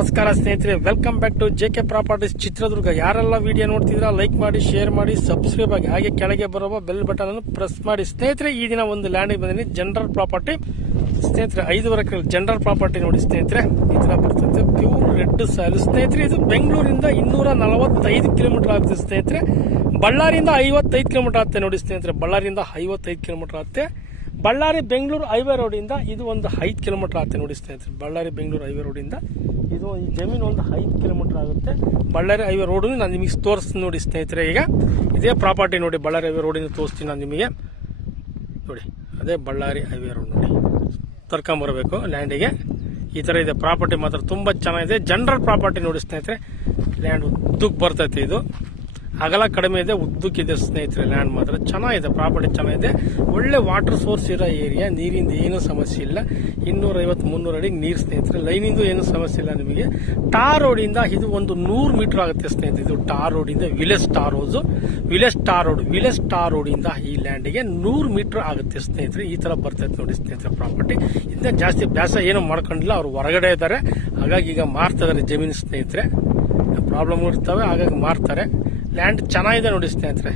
ನಮಸ್ಕಾರ ಸ್ನೇಹಿತರೆ, welcome back to JK properties Chitradurga. ಯಾರೆಲ್ಲ ವಿಡಿಯೋ ನೋಡ್ತಿದ್ರ ಲೈಕ್ ಮಾಡಿ, ಶೇರ್ ಮಾಡಿ, ಸಬ್ಸ್ಕ್ರೈಬ್ ಆಗಿ, ಹಾಗೆ ಕೆಳಗೆ ಬರುವ ಬೆಲ್ ಬಟನ್ ಅನ್ನು ಪ್ರೆಸ್ ಮಾಡಿ. ಸ್ನೇಹಿತರೆ, ಈ ದಿನ ಒಂದು ಲ್ಯಾಂಡ್ ಬಂದಿನಿ, ಜನರಲ್ ಪ್ರಾಪರ್ಟಿ ಸ್ನೇಹಿತರೆ. 5 ಎಕರೆ ಜನರಲ್ ಪ್ರಾಪರ್ಟಿ ನೋಡಿ ಸ್ನೇಹಿತರೆ, ಈ ತರ ಬರ್ತದೆ. ಪ್ಯೂರ್ ರೆಡ್ ಸಾಯಿಲ್ ಸ್ನೇಹಿತರೆ. ಇದು ಬೆಂಗಳೂರಿಂದ 245 ಕಿಲೋಮೀಟರ್ ಆಗುತ್ತೆ ಸ್ನೇಹಿತರೆ. ಬಳ್ಳಾರಿಯಿಂದ 55 ಕಿಲೋಮೀಟರ್ ಆಗುತ್ತೆ ನೋಡಿ ಸ್ನೇಹಿತರೆ. ಬಳ್ಳಾರಿಯಿಂದ 55 ಕಿಲೋಮೀಟರ್ ಆಗುತ್ತೆ. ಬಳ್ಳಾರಿ ಬೆಂಗಳೂರು ಹೈವೇ ರೋಡಿಂದ ಇದು ಒಂದು 5 ಕಿಲೋಮೀಟರ್ ಆಗುತ್ತೆ ನೋಡಿ ಸ್ನೇಹಿತರೆ. ಬಳ್ಳಾರಿ ಬೆಂಗಳೂರು ಹೈವೇ ರೋಡಿಂದ ಇದು ಈ ಜಮೀನು ಒಂದು 5 ಕಿಲೋಮೀಟರ್ ಆಗುತ್ತೆ. ಬಳ್ಳಾರಿ ಹೈವೇ ರೋಡ್ ನಾನು ನಿಮಗೆ ತೋರಿಸ್ತೀನಿ ನೋಡಿ ಸ್ನೇಹಿತರೆ. ಈಗ ಇದೇ ಪ್ರಾಪರ್ಟಿ ನೋಡಿ, ಬಳ್ಳಾರಿ ಹೈವೇ ರೋಡಿಂದ ತೋರಿಸ್ತೀನಿ ನಾನು ನಿಮಗೆ ನೋಡಿ. ಅದೇ ಬಳ್ಳಾರಿ ಹೈವೇ ರೋಡ್ ನೋಡಿ, ತರ್ಕೊಂಬರಬೇಕು ಲ್ಯಾಂಡಿಗೆ. ಈ ತರ ಇದೆ ಪ್ರಾಪರ್ಟಿ, ಮಾತ್ರ ತುಂಬಾ ಚೆನ್ನಾಗಿದೆ. ಜನರಲ್ ಪ್ರಾಪರ್ಟಿ ನೋಡಿ ಸ್ನೇಹಿತರೆ. ಲ್ಯಾಂಡ್ ಉದ್ದಕ್ಕೆ ಬರ್ತೈತೆ, ಇದು ಅಗಲ ಕಡಿಮೆ ಇದೆ, ಉದ್ದಕ್ಕಿದೆ ಸ್ನೇಹಿತರೆ. ಲ್ಯಾಂಡ್ ಮಾತ್ರ ಚೆನ್ನಾಗಿದೆ, ಪ್ರಾಪರ್ಟಿ ಚೆನ್ನಾಗಿದೆ. ಒಳ್ಳೆ ವಾಟರ್ ಸೋರ್ಸ್ ಇರೋ ಏರಿಯಾ, ನೀರಿಂದ ಏನೂ ಸಮಸ್ಯೆ ಇಲ್ಲ. 250-300 ಅಡಿಗೆ ನೀರು ಸ್ನೇಹಿತರೆ. ಲೈನಿಂದು ಏನು ಸಮಸ್ಯೆ ಇಲ್ಲ ನಿಮಗೆ. ಟಾರ್ ರೋಡಿಂದ ಇದು ಒಂದು 100 ಮೀಟರ್ ಆಗುತ್ತೆ ಸ್ನೇಹಿತರೆ. ಇದು ಟಾರ್ ರೋಡಿಂದ ವಿಲೇಜ್ ಟಾರ್ ರೋಡಿಂದ ಈ ಲ್ಯಾಂಡಿಗೆ 100 ಮೀಟರ್ ಆಗುತ್ತೆ ಸ್ನೇಹಿತರೆ. ಈ ತರ ಬರ್ತೈತೆ ನೋಡಿ ಸ್ನೇಹಿತರೆ ಪ್ರಾಪರ್ಟಿ. ಇಂದ ಜಾಸ್ತಿ ಬ್ಯಾಸ ಏನು ಮಾಡ್ಕೊಂಡಿಲ್ಲ, ಅವ್ರು ಹೊರಗಡೆ ಇದ್ದಾರೆ, ಹಾಗಾಗಿ ಈಗ ಮಾರ್ತಾ ಇದಾರೆ ಜಮೀನು ಸ್ನೇಹಿತರೆ. ಪ್ರಾಬ್ಲಮ್ ಇರ್ತವೆ, ಹಾಗಾಗಿ ಮಾರ್ತಾರೆ. ಲ್ಯಾಂಡ್ ಚೆನ್ನಾಗಿದೆ ನೋಡಿ ಸ್ನೇಹಿತರೆ.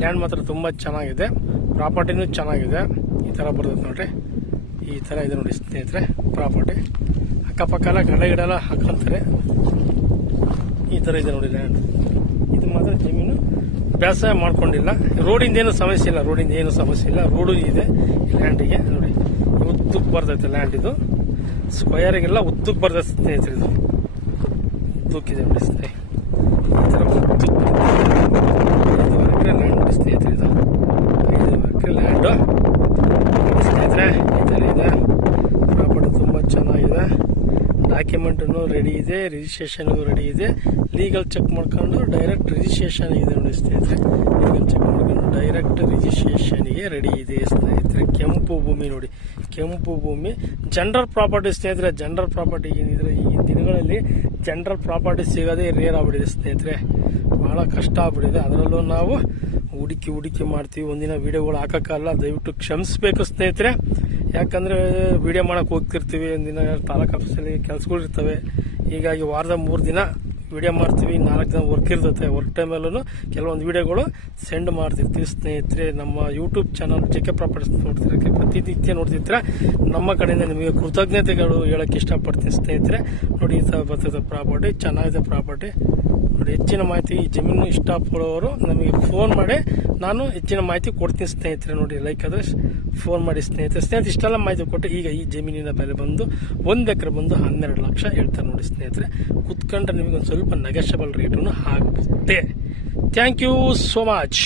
ಲ್ಯಾಂಡ್ ಮಾತ್ರ ತುಂಬಾ ಚೆನ್ನಾಗಿದೆ, ಪ್ರಾಪರ್ಟಿನೂ ಚೆನ್ನಾಗಿದೆ. ಈ ತರ ಬರ್ತದೆ ನೋಡ್ರಿ, ಈ ತರ ಇದೆ ನೋಡಿ ಸ್ನೇಹಿತರೆ ಪ್ರಾಪರ್ಟಿ. ಅಕ್ಕಪಕ್ಕ ಎಲ್ಲ ಗಿಡ ಹಾಕಂತಾರೆ. ಈ ತರ ಇದೆ ನೋಡಿ ಲ್ಯಾಂಡ್. ಇದು ಮಾತ್ರ ಜಮೀನು ಬೇಸಾಯ ಮಾಡ್ಕೊಂಡಿಲ್ಲ. ರೋಡಿಂದ ಏನು ಸಮಸ್ಯೆ ಇಲ್ಲ, ರೋಡು ಇದೆ ಈ ಲ್ಯಾಂಡಿಗೆ ನೋಡಿ. ಉದ್ದಕ್ಕೆ ಬರ್ತೈತೆ ಲ್ಯಾಂಡ್. ಇದು ಸ್ಕ್ವಯರ್ಗೆಲ್ಲ ಉದ್ದಕ್ಕೆ ಬರ್ತೈತೆ ಸ್ನೇಹಿತರೆ. ಇದು ಉದ್ದಕ್ಕಿದೆ ನೋಡಿ ಸ್ನೇಹಿತರೆ. ಈ ತರ ಉದ್ದಕ್ಕೆ 5 ಎಕರೆ ಲ್ಯಾಂಡ್ ನೋಡಿ ಸ್ನೇಹಿತರೆ. ಇದು 5 ಎಕರೆ ಲ್ಯಾಂಡು ಸ್ನೇಹಿತರೆ. ಈ ತರ ಇದೆ ಪ್ರಾಪರ್ಟಿ, ತುಂಬಾ ಚೆನ್ನಾಗಿದೆ. ಡಾಕ್ಯುಮೆಂಟ್ ರೆಡಿ ಇದೆ, ರಿಜಿಸ್ಟ್ರೇಷನ್ ರೆಡಿ ಇದೆ. ಲೀಗಲ್ ಚೆಕ್ ಮಾಡ್ಕೊಂಡು ಡೈರೆಕ್ಟ್ ರಿಜಿಸ್ಟ್ರೇಷನ್ ಇದೆ ನೋಡಿ ಸ್ನೇಹಿತರೆ. ಲೀಗಲ್ ಚೆಕ್ ಮಾಡ್ಕೊಂಡು ಡೈರೆಕ್ಟ್ ರಿಜಿಸ್ಟ್ರೇಷನ್ಗೆ ರೆಡಿ ಇದೆ ಸ್ನೇಹಿತರೆ. ಕೆಂಪು ಭೂಮಿ ನೋಡಿ, ಕೆಂಪು ಭೂಮಿ. ಜನರಲ್ ಪ್ರಾಪರ್ಟಿ ಸ್ನೇಹಿತರೆ. ಜನರಲ್ ಪ್ರಾಪರ್ಟಿ ಏನಿದ್ರೆ ಈಗಿನ ದಿನಗಳಲ್ಲಿ ಜನರಲ್ ಪ್ರಾಪರ್ಟಿ ಸಿಗೋದೇ ರೇರ್ ಆಗ್ಬಿಟ್ಟಿದೆ ಸ್ನೇಹಿತರೆ. ಬಹಳ ಕಷ್ಟ ಆಗ್ಬಿಟ್ಟಿದೆ. ಅದರಲ್ಲೂ ನಾವು ಹುಡುಕಿ ಮಾಡ್ತೀವಿ, ಒಂದಿನ ವಿಡಿಯೋಗಳು ಹಾಕಕ್ಕಲ್ಲ, ದಯವಿಟ್ಟು ಕ್ಷಮಿಸಬೇಕು ಸ್ನೇಹಿತರೆ. ಯಾಕಂದ್ರೆ ವಿಡಿಯೋ ಮಾಡಕ್ ಹೋಗ್ತಿರ್ತೀವಿ, ಒಂದಿನ ತಾಲೂಕ್ ಆಫೀಸಲ್ಲಿ ಕೆಲಸಗಳು ಇರ್ತವೆ. ಹೀಗಾಗಿ ವಾರದ 3 ದಿನ ವಿಡಿಯೋ ಮಾಡ್ತೀವಿ, 4 ದಿನ ವರ್ಕ್ ಇರ್ತೈತೆ. ವರ್ಕ್ ಟೈಮಲ್ಲೂ ಕೆಲವೊಂದು ವಿಡಿಯೋಗಳು ಸೆಂಡ್ ಮಾಡ್ತಿರ್ತೀವಿ ಸ್ನೇಹಿತರೆ. ನಮ್ಮ ಯೂಟ್ಯೂಬ್ ಚಾನಲ್ ಜೆಕೆ ಪ್ರಾಪರ್ಟೀಸ್ ನೋಡ್ತಿರಕ್ಕೆ ಪ್ರತಿನಿತ್ಯ ನೋಡ್ತಿರ್ತೀರ. ನಮ್ಮ ಕಡೆಯಿಂದ ನಿಮಗೆ ಕೃತಜ್ಞತೆಗಳು ಹೇಳಕ್ ಇಷ್ಟಪಡ್ತೀನಿ ಸ್ನೇಹಿತರೆ. ನೋಡಿ, ಈ ತರ ಬರ್ತದೆ ಪ್ರಾಪರ್ಟಿ, ಚೆನ್ನಾಗಿದೆ ಪ್ರಾಪರ್ಟಿ ನೋಡಿ. ಹೆಚ್ಚಿನ ಮಾಹಿತಿ ಈ ಜಮೀನು ಇಷ್ಟಪಡೋರು ನಮಗೆ ಫೋನ್ ಮಾಡಿ, ನಾನು ಹೆಚ್ಚಿನ ಮಾಹಿತಿ ಕೊಡ್ತೀನಿ ಸ್ನೇಹಿತರೆ. ನೋಡಿ, ಲೈಕ್ ಆದ್ರೆ ಫೋನ್ ಮಾಡಿ ಸ್ನೇಹಿತರೆ. ಇಷ್ಟೆಲ್ಲ ಮಾಹಿತಿ ಕೊಟ್ಟು ಈಗ ಈ ಜಮೀನಿನ ಬೆಲೆ ಬಂದು 1 ಎಕರೆ ಬಂದು 12 ಲಕ್ಷ ಹೇಳ್ತಾರೆ ನೋಡಿ ಸ್ನೇಹಿತರೆ. ಕುತ್ಕೊಂಡ್ರೆ ನಿಮಗೆ ಒಂದು ಸ್ವಲ್ಪ ನೆಗೋಷಿಯಬಲ್ ರೇಟನ್ನು ಆಗುತ್ತೆ. Thank you so much.